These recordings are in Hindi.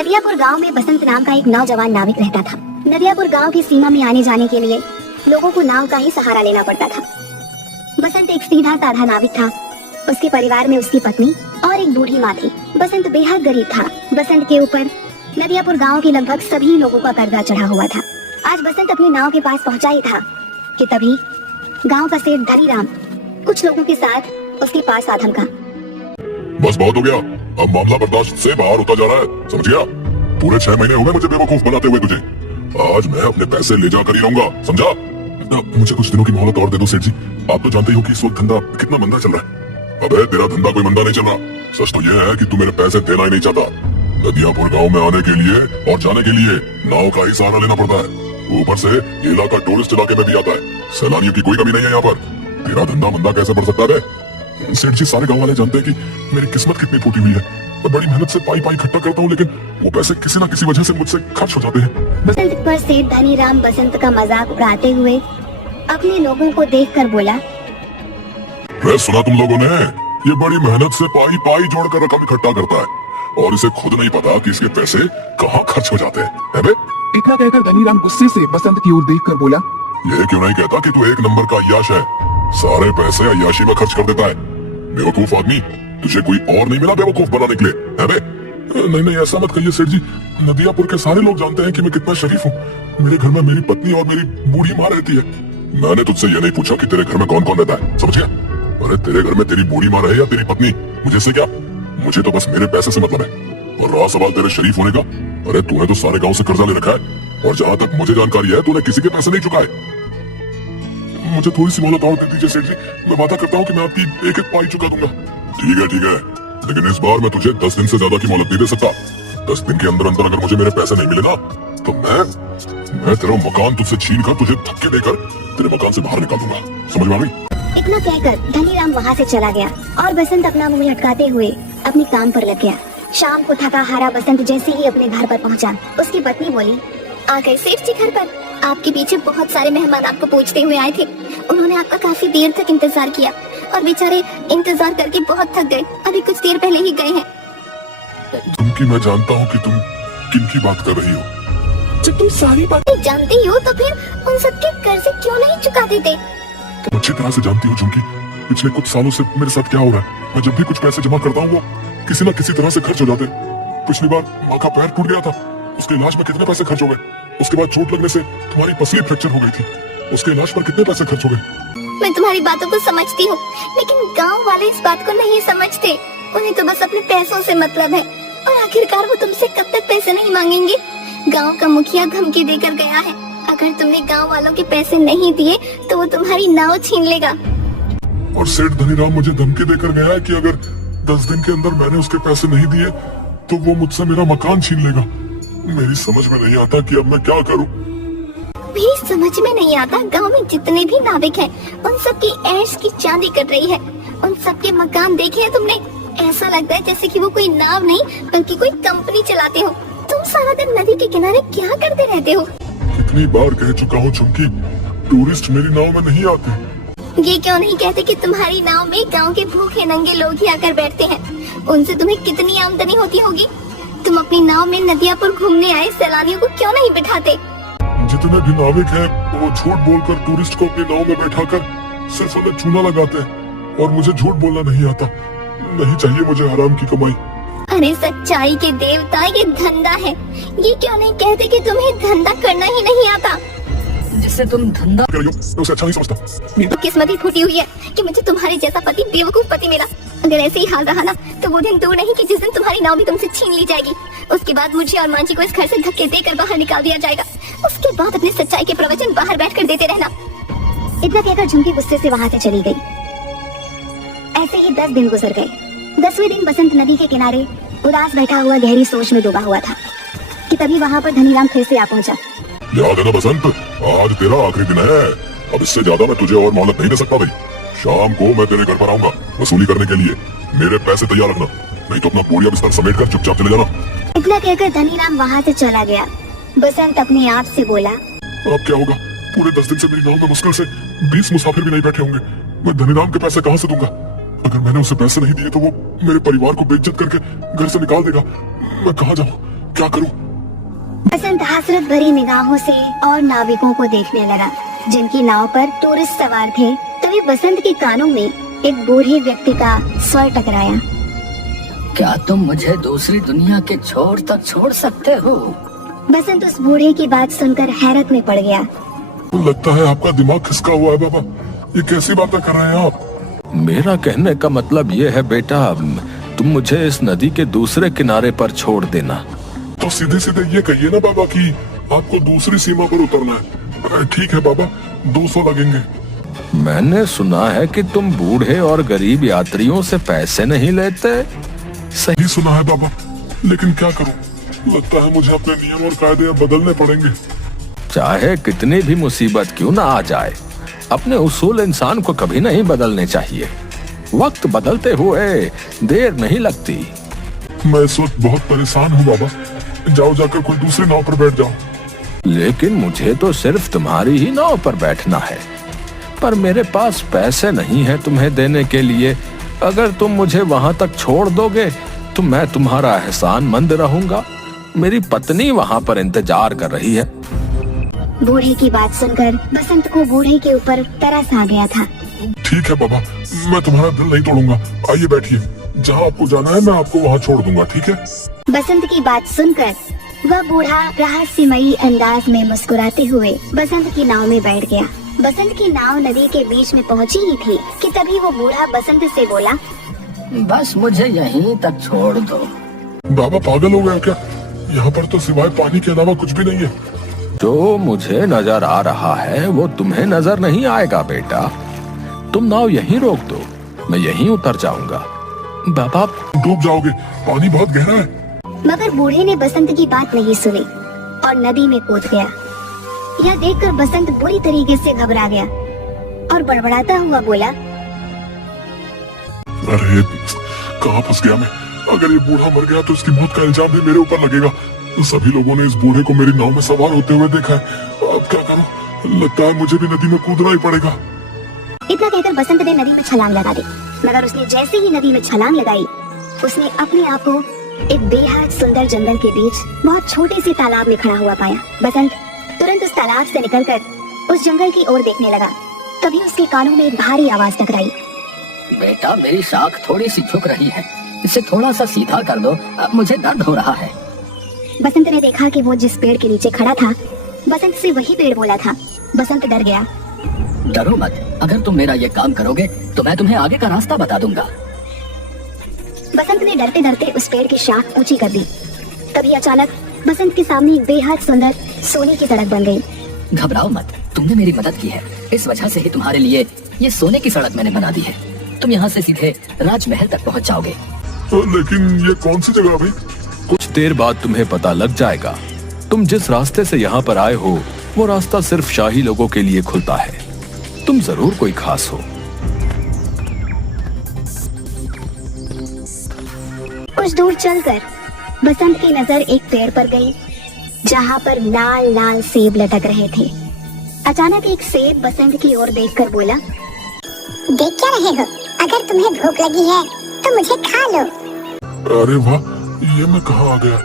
नदियापुर गांव में बसंत नाम का एक नौजवान नाविक रहता था। नदियापुर गांव की सीमा में आने जाने के लिए लोगों को नाव का ही सहारा लेना पड़ता था। बसंत एक सीधा साधा नाविक था। उसके परिवार में उसकी पत्नी और एक बूढ़ी माँ थी। बसंत बेहद गरीब था। बसंत के ऊपर नदियापुर गांव के लगभग सभी लोगों का कर्जा चढ़ा हुआ था। आज बसंत अपनी नाव के पास पहुंचा ही था कि तभी गांव का सेठ धनीराम कुछ लोगों के साथ उसके पास आ धमका। बस बहुत हो गया, अब मामला बर्दाश्त से बाहर होता जा रहा है, समझ गया? पूरे 6 महीने हो गए मुझे बेवकूफ बनाते हुए तुझे। आज मैं अपने पैसे ले जाकर ही रहूंगा, समझा? मुझे कुछ दिनों की मोहलत और दे दो सेठ जी। आप तो जानते ही हो कि इस वक्त धंधा कितना मंदा चल रहा है। अबे तेरा धंधा कोई मंदा नहीं चल रहा। सच तो यह है कि तू मेरे पैसे देना ही नहीं चाहता। नदियापुर गाँव में आने के लिए और जाने के लिए नाव का ही सहारा लेना पड़ता है। ऊपर से इलाका टूरिस्ट इलाके में भी आता है। सैलानियों की कोई कमी नहीं है यहाँ पर। तेरा धंधा मंदा कैसे बढ़ सकता है? सेठ जी, सारे गांव वाले जानते हैं कि मेरी किस्मत कितनी फूटी हुई है। मैं बड़ी मेहनत से पाई पाई इकट्ठा करता हूँ, लेकिन वो पैसे किसी न किसी वजह से मुझसे खर्च हो जाते हैं। बसंत पर सेठ धनीराम बसंत का मजाक उड़ाते हुए अपने लोगों को देखकर बोला, सुना तुम लोगों ने? ये बड़ी मेहनत से पाई पाई जोड़कर रकम इकट्ठा करता है और इसे खुद नहीं पता कि इसके पैसे कहाँ खर्च हो जाते हैं। इतना कहकर धनीराम गुस्से से बसंत की ओर देखकर बोला, ये क्यों नहीं कहता कि तू एक नंबर का अय्याश है? सारे पैसे अय्याशी में खर्च कर देता है। बेवकूफ आदमी, तुझे कोई और नहीं मिला बेवकूफ बनाने के लिए, है बे? नहीं, ऐसा मत कहिए सेठ जी। नदियापुर के सारे लोग जानते हैं कि मैं कितना शरीफ हूँ। मेरे घर में मेरी पत्नी और मेरी बूढ़ी माँ रहती है। मैंने तुझसे ये नहीं पूछा कि तेरे घर में कौन कौन रहता है, समझ गया? अरे तेरे घर में तेरी बूढ़ी माँ रहे या तेरी पत्नी, मुझे से क्या? मुझे तो बस मेरे पैसे से मतलब है। और रहा सवाल तेरे शरीफ होने का, अरे तूने तो सारे गाँव से कर्जा ले रखा है और जहाँ तक मुझे जानकारी है तूने किसी के पैसे नहीं चुकाए। मुझे थोड़ी सी मोहलत और दे दीजिए सेठ जी। मैं वादा करता हूँ कि मैं आपकी एक एक पाई चुका दूंगा। ठीक है, लेकिन इस बार मैं तुझे 10 दिन से ज्यादा की मोहलत नहीं दे सकता। 10 दिन के अंदर अंदर अगर मुझे मेरे पैसे नहीं मिले ना, तो मैं तेरा मकान तुझसे छीन कर तुझे धक्के देकर तेरे मकान से बाहर निकाल दूंगा, समझ में आ गई? इतना कहकर धनीराम वहाँ से चला गया और बसंत अपना मुंह लटकाते हुए अपने काम पर लग गया। शाम को थका हारा बसंत जैसे ही अपने घर पर पहुँचा, उसकी पत्नी बोली, आ गए सेठ जी घर पर। आपके पीछे बहुत सारे मेहमान आपको पूछते हुए आए थे। उन्होंने आपका काफी देर तक इंतजार किया और बेचारे इंतजार करके बहुत थक गए। अभी कुछ देर पहले ही गए हैं। झुमकी, मैं जानता हूँ कि तुम किनकी बात कर रही हो। जब तुम सारी बातें जानते ही हो तो फिर उन सबके कर्जे क्यों नहीं चुका देते? तुम अच्छी तरह से जानती हो झुमकी, पिछले कुछ सालों से मेरे साथ क्या हो रहा है। मैं जब भी कुछ पैसे जमा करता हूँ वो किसी न किसी तरह से खर्च हो जाते हैं। पिछली बार माँ का पैर टूट गया था, उसके इलाज में कितने पैसे खर्च हो गए। उसके बाद चोट लगने से तुम्हारी पसली फ्रैक्चर हो गई थी, उसके इलाज पर कितने पैसे खर्च हो गए। मैं तुम्हारी बातों को समझती हूँ, लेकिन गांव वाले इस बात को नहीं समझते। उन्हें तो बस अपने पैसों से मतलब है और आखिरकार वो तुमसे कब तक पैसे नहीं मांगेंगे। गांव का मुखिया धमकी देकर गया है, अगर तुमने गांव वालों के पैसे नहीं दिए तो वो तुम्हारी नाव छीन लेगा। और सेठ धनीराम मुझे धमकी देकर गया है कि अगर 10 दिन के अंदर मैंने उसके पैसे नहीं दिए तो वो मुझसे मेरा मकान छीन लेगा। मेरी समझ में नहीं आता कि अब मैं क्या करूं। भी समझ में नहीं आता, गांव में जितने भी नाविक हैं, उन सब की ऐश की चांदी कट रही है। उन सब के मकान देखे हैं तुमने? ऐसा लगता है जैसे कि वो कोई नाव नहीं बल्कि कोई कंपनी चलाते हो। तुम सारा दिन नदी के किनारे क्या करते रहते हो? कितनी बार कह चुका हूँ झुमकी, टूरिस्ट मेरी नाव में नहीं आते। ये क्यों नहीं कहते कि तुम्हारी नाव में गांव के भूखे नंगे लोग ही आकर बैठते हैं? उनसे तुम्हें कितनी आमदनी होती होगी। तुम अपनी नाव में नदियापुर घूमने आए सैलानियों को क्यों नहीं बिठाते? जितने भी नाविक हैं वो झूठ बोलकर टूरिस्ट को अपनी नाव में बैठाकर सिर्फ उन्हें चूना लगाते हैं और मुझे झूठ बोलना नहीं आता। नहीं चाहिए मुझे हराम की कमाई। अरे सच्चाई के देवता, ये धंधा है। ये क्यों नहीं कहते कि तुम्हें धंधा करना ही नहीं आता? जिससे तुम धंधा कर रही हो, मैं उसे अच्छा नहीं समझता। किस्मत ही फूटी हुई है कि मुझे तुम्हारे जैसा पति बेवकूफ पति मिला। अगर ऐसे ही हाल रहा ना तो वो दिन दूर नहीं कि जिस दिन तुम्हारी नाव भी तुमसे छीन ली जाएगी। उसके बाद मुझे और मांझी को इस घर से धक्के देकर बाहर निकाल दिया जाएगा। उसके बाद अपने सच्चाई के प्रवचन बाहर बैठकर देते रहना। इतना कहकर झुमकी गुस्से से वहाँ से चली गई। ऐसे ही 10 दिन गुजर गए। 10वें दिन बसंत नदी के किनारे उदास बैठा हुआ गहरी सोच में डूबा हुआ था कि तभी वहाँ पर धनीराम फिर से आ पहुँचा। याद है ना बसंत, आज तेरा आखिरी दिन है। अब इससे ज्यादा मैं तुझे और मोहलत नहीं दे सकता भाई। शाम को मैं तेरे घर पर आऊंगा वसूली करने के लिए। मेरे पैसे तैयार रखना, नहीं तो अपना बोरिया बिस्तर समेट कर चुपचाप चले जाना। इतना कहकर धनीराम वहाँ से चला गया। बसंत अपने आप से बोला, अब क्या होगा? पूरे 10 दिन से मेरी नाव में मुश्किल से 20 मुसाफिर भी नहीं बैठे होंगे। मैं धनीराम के पैसे कहाँ से दूंगा? अगर मैंने उसे पैसे नहीं दिए तो वो मेरे परिवार को बेइज्जत करके घर से निकाल देगा। मैं कहाँ जाऊँ? क्या करूं? बसंत हसरत भरी निगाहों से और नाविकों को देखने लगा जिनकी नाव पर टूरिस्ट सवार थे। तभी बसंत के कानों में एक बूढ़े व्यक्ति का स्वर टकराया। क्या तुम मुझे दूसरी दुनिया के छोर तक छोड़ सकते हो? बसंत उस बूढ़े की बात सुनकर हैरत में पड़ गया। लगता है आपका दिमाग खिसका हुआ है बाबा। ये कैसी बातें कर रहे हैं आप? मेरा कहने का मतलब ये है बेटा, तुम मुझे इस नदी के दूसरे किनारे पर छोड़ देना। तो सीधे सीधे ये कहिए ना बाबा कि आपको दूसरी सीमा पर उतरना है। ठीक है बाबा, 200 लगेंगे। मैंने सुना है कि तुम बूढ़े और गरीब यात्रियों से पैसे नहीं लेते। सही सुना है बाबा, लेकिन क्या करूं? लगता है मुझे अपने नियम और कायदे बदलने पड़ेंगे। चाहे कितनी भी मुसीबत क्यों ना आ जाए, अपने उसूल इंसान को कभी नहीं बदलने चाहिए। वक्त बदलते हुए देर नहीं लगती। मैं इस वक्त बहुत परेशान हूँ बाबा। जाओ जाकर कोई दूसरी नाव पर बैठ जाओ। लेकिन मुझे तो सिर्फ तुम्हारी ही नाव पर बैठना है, पर मेरे पास पैसे नहीं है तुम्हें देने के लिए। अगर तुम मुझे वहां तक छोड़ दोगे तो मैं तुम्हारा एहसानमंद रहूंगा। मेरी पत्नी वहां पर इंतजार कर रही है। बूढ़े की बात सुनकर बसंत को बूढ़े के ऊपर तरस आ गया था। ठीक है बाबा, मैं तुम्हारा दिल नहीं तोड़ूंगा। आइए बैठिए, जहाँ आपको जाना है मैं आपको वहाँ छोड़ दूंगा, ठीक है? बसंत की बात सुनकर वह बूढ़ा रहस्यमयी अंदाज में मुस्कुराते हुए बसंत की नाव में बैठ गया। बसंत की नाव नदी के बीच में पहुंची ही थी कि तभी वो बूढ़ा बसंत से बोला, बस मुझे यहीं तक छोड़ दो। बाबा पागल हो गया क्या? यहाँ पर तो सिवाय पानी के अलावा कुछ भी नहीं है। जो मुझे नजर आ रहा है वो तुम्हें नजर नहीं आएगा बेटा। तुम नाव यहीं रोक दो, मैं यहीं उतर जाऊंगा। बाबा डूब जाओगे, पानी बहुत गहरा है। मगर बूढ़े ने बसंत की बात नहीं सुनी और नदी में कूद गया। यह देखकर बसंत बुरी तरीके से घबरा गया और बड़बड़ाता हुआ बोला, अरे कहाँ फंस गया मैं? अगर ये बूढ़ा मर गया तो उसकी मौत का इल्जाम भी मेरे ऊपर लगेगा। सभी लोगों ने इस बूढ़े को मेरी नाव में सवार होते हुए देखा है। अब क्या करूं? लगता है मुझे भी नदी में कूदना ही पड़ेगा। इतना कहकर बसंत ने नदी में छलांग लगा दी। मगर उसने जैसे ही नदी में छलांग लगाई, उसने अपने आप को एक बेहद सुंदर जंगल के बीच बहुत छोटे से तालाब में खड़ा हुआ पाया। बसंत तुरंत उस तालाब से निकलकर उस जंगल की ओर देखने लगा। तभी उसके कानों में एक भारी आवाज टकराई। बेटा मेरी शाख थोड़ी सी झुक रही है, इसे थोड़ा सा सीधा कर दो, अब मुझे दर्द हो रहा है। बसंत ने देखा कि वो जिस पेड़ के नीचे खड़ा था, बसंत से वही पेड़ बोला था। बसंत डर गया। डरो मत, अगर तुम मेरा ये काम करोगे तो मैं तुम्हें आगे का रास्ता बता दूंगा। बसंत ने डरते डरते उस पेड़ की शाख ऊंची कर दी। तभी अचानक बसंत के सामने एक बेहद सुंदर सोने की सड़क बन गई। घबराओ मत, तुमने मेरी मदद की है, इस वजह से ही तुम्हारे लिए ये सोने की सड़क मैंने बना दी है। तुम यहाँ से सीधे राजमहल तक पहुँच जाओगे। लेकिन ये कौन सी जगह भाई? कुछ देर बाद तुम्हें पता लग जाएगा। तुम जिस रास्ते से यहाँ पर आए हो वो रास्ता सिर्फ शाही लोगों के लिए खुलता है। तुम जरूर कोई खास हो। कुछ दूर चलकर बसंत की नजर एक पेड़ पर गई जहाँ पर लाल लाल सेब लटक रहे थे। अचानक एक सेब बसंत की ओर देखकर बोला, देख क्या रहे हो? अगर तुम्हें भूख लगी है तो मुझे खा लो। अरे वाह, ये मैं कहाँ आ गया?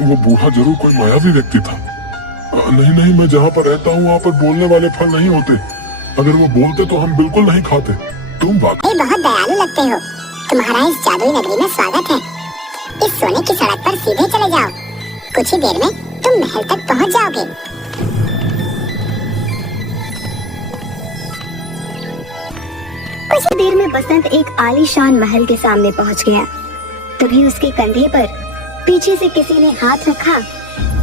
वो बूढ़ा जरूर कोई मायावी व्यक्ति था। नहीं नहीं, मैं जहाँ पर रहता हूँ वहाँ पर बोलने वाले फल नहीं होते। अगर वो बोलते तो हम बिल्कुल नहीं खाते। तुम वाकई बहुत दयालु लगते हो। तुम्हारा इस जादुई नगरी में स्वागत है। इस सोने की सड़क पर सीधे चले जाओ, कुछ ही देर में तुम महल तक पहुँच जाओगे। कुछ ही देर में बसंत एक आलीशान महल के सामने पहुंच गया। तभी उसके कंधे पर पीछे से किसी ने हाथ रखा।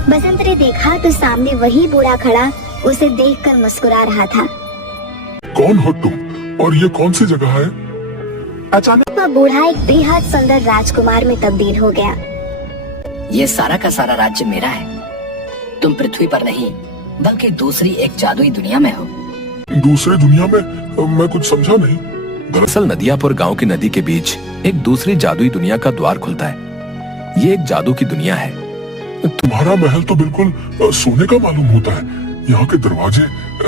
बसंत ने देखा तो सामने वही बूढ़ा खड़ा उसे देखकर मुस्कुरा रहा था। कौन हो तुम और ये कौन सी जगह है? अचानक वह बूढ़ा एक बेहद सुंदर राजकुमार में तब्दील हो गया। ये सारा का सारा राज्य मेरा है। तुम पृथ्वी पर नहीं बल्कि दूसरी एक जादुई दुनिया में हो। दूसरी दुनिया में? मैं कुछ समझा नहीं। दरअसल नदियापुर गांव की नदी के बीच एक दूसरी जादुई दुनिया का द्वार खुलता है। ये एक जादू की दुनिया है। तुम्हारा महल तो बिल्कुल सोने का मालूम होता है। यहाँ के दरवाजे,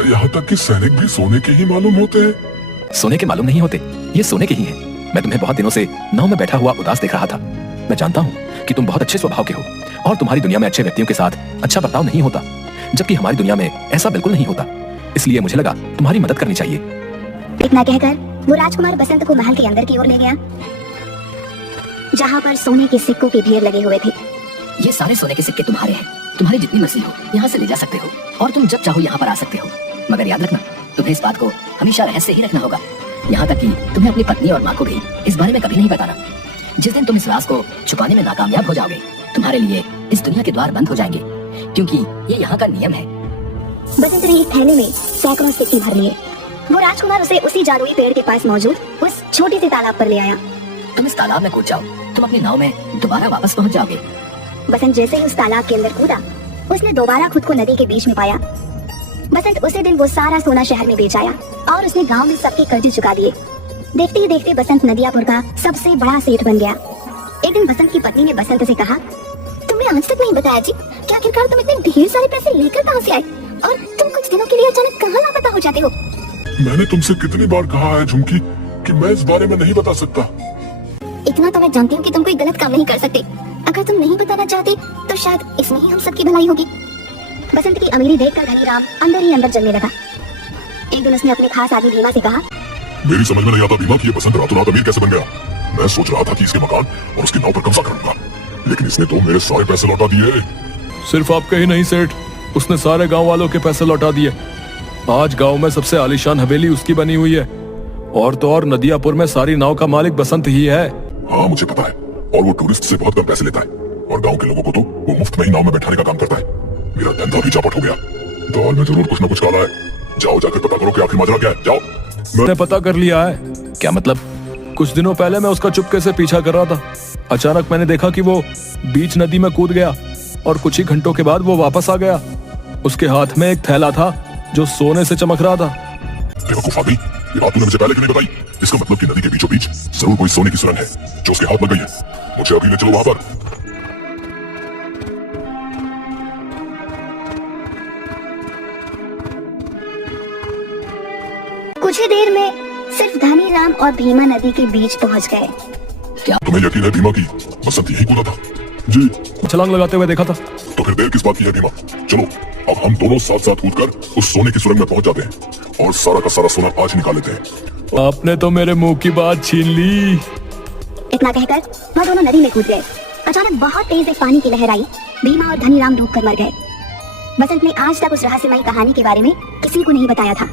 यहाँ तक कि सैनिक भी सोने के ही मालूम होते हैं। सोने के मालूम नहीं होते, ये सोने के ही हैं। मैं तुम्हें बहुत दिनों से नाव में बैठा हुआ उदास देख रहा था। मैं जानता हूँ कि तुम बहुत अच्छे स्वभाव के हो और तुम्हारी दुनिया में अच्छे व्यक्तियों के साथ अच्छा बर्ताव नहीं होता, जबकि हमारी दुनिया में ऐसा बिल्कुल नहीं होता। इसलिए मुझे लगा तुम्हारी मदद करनी चाहिए। इतना कहकर वो राजकुमार बसंत को महल के अंदर की ओर ले गया, जहाँ पर सोने के सिक्कों के ढेर लगे हुए थे। ये सारे सोने के सिक्के तुम्हारे हैं, तुम्हारी जितनी मर्जी हो यहाँ से ले जा सकते हो और तुम जब चाहो यहाँ पर आ सकते हो। मगर याद रखना, तुम्हें इस बात को हमेशा रहस्य ही रखना होगा, यहाँ तक कि तुम्हें अपनी पत्नी और माँ को भी इस बारे में कभी नहीं बताना। जिस दिन तुम इस राज को छुपाने में नाकामयाब हो जाओगे, तुम्हारे लिए इस दुनिया के द्वार बंद हो जाएंगे, क्योंकि ये यहाँ का नियम है। बसंत ने एक थैले में सैकड़ों सिक्के भर लिए। वो राजकुमार उसे उसी जादुई पेड़ के पास मौजूद उस छोटे से तालाब पर ले आया। तुम इस तालाब में कूद जाओ, तुम अपनी नाव में दोबारा वापस पहुँच जाओगे। बसंत जैसे ही उस तालाब के अंदर कूदा, उसने दोबारा खुद को नदी के बीच में पाया। बसंत उसी दिन वो सारा सोना शहर में बेच आया और उसने गांव में सबके कर्जे चुका दिए। देखते ही देखते बसंत नदियापुर का सबसे बड़ा सेठ बन गया। एक दिन बसंत की पत्नी ने बसंत से कहा, तुमने आज तक नहीं बताया जी कि आखिरकार तुम इतने ढेर सारे पैसे लेकर कहाँ से आए और तुम कुछ दिनों के लिए अचानक कहाँ लापता हो जाते हो। मैंने तुमसे कितनी बार कहा है झुमकी कि मैं इस बारे में नहीं बता सकता। इतना तो मैं जानती हूँ कि तुम कोई गलत काम नहीं कर सकते। अगर तुम नहीं बताना चाहते तो शायद इसमें ही हम सबकी भलाई होगी। बसंत की अमीरी देखकर धनीराम अंदर ही अंदर जलने लगा। एक दिन उसने अपने खास आदमी भीमा से कहा, मेरी समझ में नहीं आता भीमा कि ये बसंत रातों रात अमीर कैसे बन गया। मैं सोच रहा था कि इसके मकान और उसकी नाव पर कब्जा करूंगा, लेकिन इसने तो मेरे सारे पैसे लौटा दिए। सिर्फ आपके ही नहीं सेठ, उसने सारे गांव वालों के पैसे लौटा दिए। आज गांव में सबसे आलीशान हवेली उसकी बनी हुई है, और तो और नदियापुर में सारी नाव का मालिक बसंत ही है। हाँ मुझे पता है, और वो टूरिस्ट से बहुत कम पैसे लेता है, और गांव के लोगों को तो वो मुफ्त में ही नाव में बैठाने का काम करता है। मेरा धंधा भी चौपट हो गया। दाल में जरूर कुछ न कुछ काला है। जाओ जाकर पता करो कि आखिर माजरा क्या है। जाओ। मैंने पता कर लिया है। क्या मतलब? कुछ दिनों पहले मैं उसका चुपके से पीछा कर रहा था। अचानक मैंने देखा कि वो बीच नदी में कूद गया और कुछ ही घंटों के बाद वो वापस आ गया। उसके हाथ में एक थैला था जो सोने से चमक रहा था। बेवकूफ आदमी, ये बात तूने मुझे पहले क्यों नहीं बताई? इसका मतलब कि नदी के बीचों बीच जरूर कोई सोने की सुरंग है जो उसके हाथ लग गई है। मुझे अभी ले चलो वहां पर। कुछ ही देर में सिर्फ धनीराम और भीमा नदी के बीच पहुंच गए। तुम्हें यकीन है भीमा की बसंत यही कूदा था? जी। छलांग लगाते हुए देखा था। तो फिर देर किस बात की है भीमा? चलो अब हम दोनों साथ साथ कूदकर उस सोने की सुरंग में पहुंच जाते हैं और सारा का सारा सोना आज निकाल लेते हैं। आपने तो मेरे मुंह की बात छीन ली। इतना कहकर वह दोनों नदी में कूद गए। अचानक बहुत तेज एक पानी की लहर आई। भीमा और धनीराम डूबकर मर गए। बसंत ने आज तक उस रहस्यमयी कहानी के बारे में किसी को नहीं बताया था।